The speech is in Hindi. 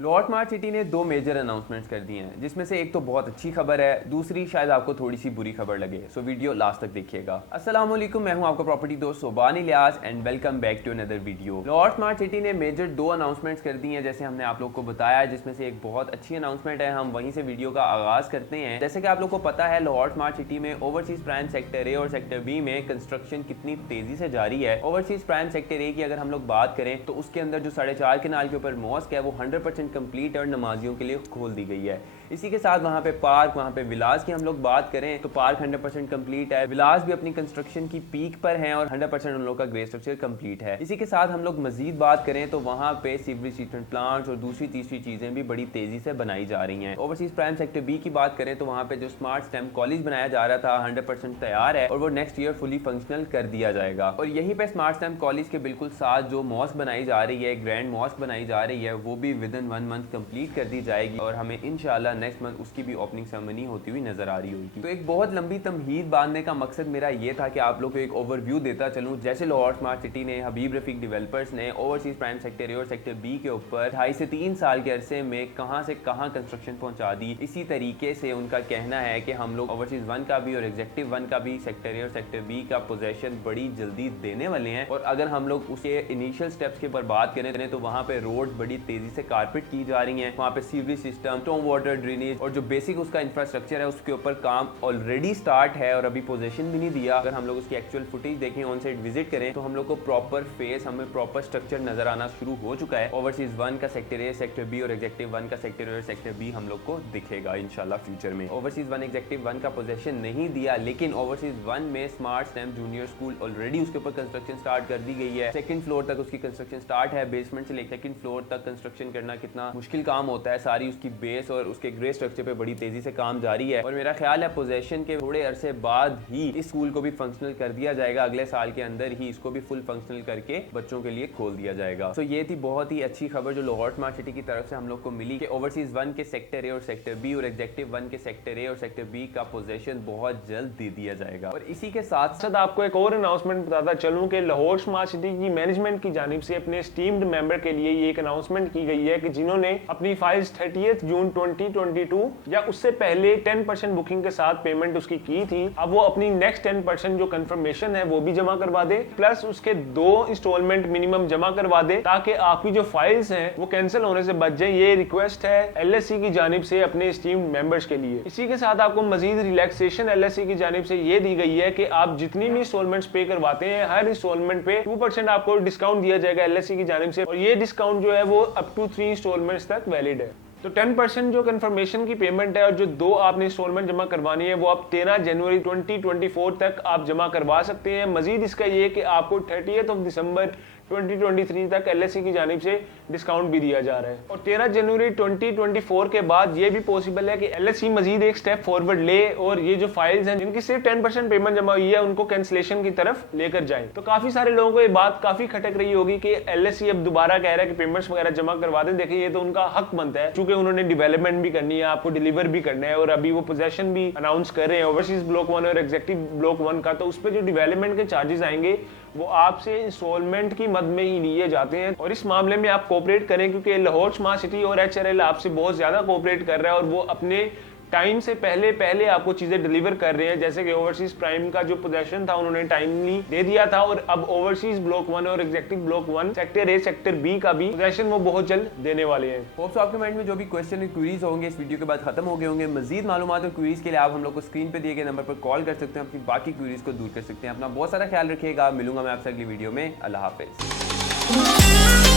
लॉर्ड स्मार्ट सिटी ने दो मेजर अनाउंसमेंट्स कर दिए हैं, जिसमें से एक तो बहुत अच्छी खबर है, दूसरी शायद आपको थोड़ी सी बुरी खबर लगे। सो वीडियो लास्ट तक देखिएगा। अस्सलाम वालेकुम, मैं हूं आपका प्रॉपर्टी दोस्त Soban Ilyas and welcome back to another video. Lahore Smart City ने मेजर दो अनाउंसमेंट्स कर दी हैं, जैसे हमने आप लोग को बताया, जिसमें से एक बहुत अच्छी अनाउंसमेंट है। हम वहीं से वीडियो का आगाज करते हैं। जैसे कि आप लोग को पता है, लॉर्ड स्मार्ट सिटी में ओवरसीज प्राइम सेक्टर ए और सेक्टर बी में कंस्ट्रक्शन कितनी तेजी से जारी है। ओवरसीज प्राइम सेक्टर ए की अगर हम लोग बात करें तो उसके अंदर जो 4.5 कनाल के ऊपर मॉस्क है वो 100% कंप्लीट और नमाजियों के लिए खोल दी गई है। इसी के साथ वहाँ पे पार्क, वहाँ पे विलास की हम लोग बात करें तो पार्क 100% कंप्लीट है। विलास भी अपनी कंस्ट्रक्शन की पीक पर हैं और 100% उन लोगों का ग्रे स्ट्रक्चर कंप्लीट है। इसी के साथ हम लोग मजीद बात करें तो वहाँ पे सीवरेज ट्रीटमेंट प्लांट्स और दूसरी तीसरी चीजें भी बड़ी तेजी से बनाई जा रही हैं। ओवरसीज प्राइम सेक्टर बी की बात करें तो वहाँ पे जो स्मार्ट स्टेम कॉलेज बनाया जा रहा था 100% तैयार है और वो नेक्स्ट ईयर फुली फंक्शनल कर दिया जाएगा। और यहीं पे स्मार्ट स्टेम कॉलेज के बिल्कुल साथ जो मॉस्क बनाई जा रही है, ग्रैंड मॉस्क बनाई जा रही है, वो भी विद इन 1 मंथ कंप्लीट कर दी जाएगी और हमें इंशाल्लाह नेक्स्ट मंथ उसकी भी ओपनिंग सेरेमनी होती हुई नजर आ रही होगी। तो एक बहुत लंबी तमहीद बांधने का मकसद मेरा ये था कि आप लोग को एक ओवरव्यू देता चलूं। जैसे लॉर्ड स्मार्ट सिटी ने, हबीब रफीक डेवलपर्स ने ओवरसीज प्राइम सेक्टर ए और सेक्टर बी के ऊपर 2.5 से 3 साल के अरसे में कहां से कहां कंस्ट्रक्शन पहुंचा दी, इसी तरीके से उनका कहना है कि हम लोग ओवरसीज 1 का भी और एग्जेक्टिव 1 का भी सेक्टर ए और सेक्टर बी का पोजेशन बड़ी जल्दी देने वाले हैं। और अगर हम लोग उसके इनिशियल स्टेप्स के ऊपर बात करें तो वहां पे रोड बड़ी तेजी से कारपेट की जा रही है। वहां पे sewerage system, storm water drainage और जो बेसिक उसका इंफ्रास्ट्रक्चर है उसके ऊपर काम ऑलरेडी स्टार्ट है और अभी पोजीशन भी नहीं दिया। अगर हम लोग उसकी एक्चुअल फुटेज देखें, ऑन साइट विजिट करें तो हम लोग को प्रॉपर फेस, हमें प्रॉपर स्ट्रक्चर नजर आना शुरू हो चुका है। ओवरसीज 1 का सेक्टर ए, सेक्टर बी और एग्जेक्टिव 1 का सेक्टर ए और सेक्टर बी हम लोग को दिखेगा इंशाल्लाह फ्यूचर में। ओवरसीज 1 एग्जेक्टिव 1 का पोजीशन नहीं दिया, लेकिन ओवरसीज 1 में smart stem junior school already उसके ऊपर कंस्ट्रक्शन स्टार्ट कर दी गई है। सेकंड फ्लोर तक उसकी कंस्ट्रक्शन स्टार्ट है। बेसमेंट से लेकर सेकंड फ्लोर तक कंस्ट्रक्शन करना कितना मुश्किल काम होता है। सारी उसकी बेस और उसके ग्रे स्ट्रक्चर पे बड़ी तेजी से काम जारी है और मेरा ख्याल है पोजेशन के थोड़े अरसे बाद ही इस स्कूल को भी फंक्शनल कर दिया जाएगा। अगले साल के अंदर ही इसको भी फुल फंक्शनल करके बच्चों के लिए खोल दिया जाएगा। तो ये थी बहुत ही अच्छी खबर जो लाहौर स्मार्ट सिटी की तरफ से हम लोग को मिली कि ओवरसीज 1 के सेक्टर ए और सेक्टर बी और एग्जेक्टिव 1 के सेक्टर ए और सेक्टर बी का पोजेशन बहुत जल्द दे दिया जाएगा। और इसी के साथ साथ आपको एक और अनाउंसमेंट बताता चलूं कि लाहौर स्मार्ट सिटी की मैनेजमेंट की जानिब से अपने स्टीम्ड मेंबर के लिए ये एक अनाउंसमेंट की गई है कि जिन्होंने अपनी फाइल्स 30 जून 2022 या उससे पहले 10% बुकिंग के साथ पेमेंट उसकी की थी, अब वो अपनी नेक्स्ट 10% जो कंफर्मेशन है वो भी जमा करवा दे, प्लस उसके 2 इंस्टॉलमेंट मिनिमम जमा करवा दे ताकि आपकी जो फाइल्स हैं वो कैंसिल होने से बच जाए। ये रिक्वेस्ट है एलएससी की जानिब से अपने स्टीम्ड मेंबर्स के लिए। इसी के साथ आपको मजीद रिलैक्सेशन एलएससी की जानिब से ये दी गई है कि आप जितनी भी इंस्टॉलमेंट्स पे करवाते हैं, हर इंस्टॉलमेंट पे 2% आपको डिस्काउंट दिया जाएगा एलएससी की जानिब से और ये डिस्काउंट जो है वो अप टू 3 इंस्टॉलमेंट्स तक वैलिड है। तो 10% जो कंफर्मेशन की पेमेंट है और जो 2 आपने इंस्टॉलमेंट जमा करवानी है वो आप 13 जनवरी 2024 तक आप जमा करवा सकते हैं। मजीद इसका ये कि आपको 30 दिसंबर 2023 तक एलएससी की जानिब से डिस्काउंट भी दिया जा रहा है और 13 जनवरी 2024 के बाद ये भी पॉसिबल है कि एलएससी मजीद एक स्टेप फॉरवर्ड ले और ये जो फाइल्स हैं जिनकी सिर्फ 10% पेमेंट जमा हुई है उनको कैंसिलेशन की तरफ लेकर जाए। तो काफी सारे लोगों को ये बात काफी खटक रही होगी कि एलएससी अब दोबारा कह रहा है कि पेमेंट्स वगैरह जमा करवा दें। देखिए, ये तो उनका हक बनता है, चूंकि उन्होंने डेवलपमेंट भी करनी है, आपको डिलीवर भी करना है और अभी वो पोजेशन भी अनाउंस कर रहे हैं ओवरसीज ब्लॉक 1 और एग्जेक्टिव ब्लॉक 1 का। तो उस पर जो डेवलपमेंट के चार्जेस आएंगे वो आपसे इंस्टॉलमेंट की मद में ही लिए जाते हैं और इस मामले में आप कोऑपरेट करें क्योंकि लाहौर स्मार्ट सिटी और एचआरएल आपसे बहुत ज्यादा कोऑपरेट कर रहा है और वो अपने टाइम से पहले आपको चीजें डिलीवर कर रहे हैं। जैसे कि ओवरसीज प्राइम का जो पोजेशन था उन्होंने टाइमली दे दिया था और अब ओवरसीज ब्लॉक 1 और executive block 1 sector A sector B का भी पोजेशन वो बहुत जल्द देने वाले हैं। होप्स आपके माइंड में जो भी क्वेश्चन और क्वेरीज होंगे इस वीडियो के बाद खत्म हो गए होंगे। मजीद मालूमात और क्वेरीज के लिए आप हम लोग को स्क्रीन पे दिए गए नंबर पर कॉल कर सकते हैं, अपनी बाकी क्वेरीज को दूर कर सकते हैं। अपना बहुत सारा ख्याल रखिएगा। मिलूंगा मैं आपसे अगली वीडियो में। अल्लाह हाफिज।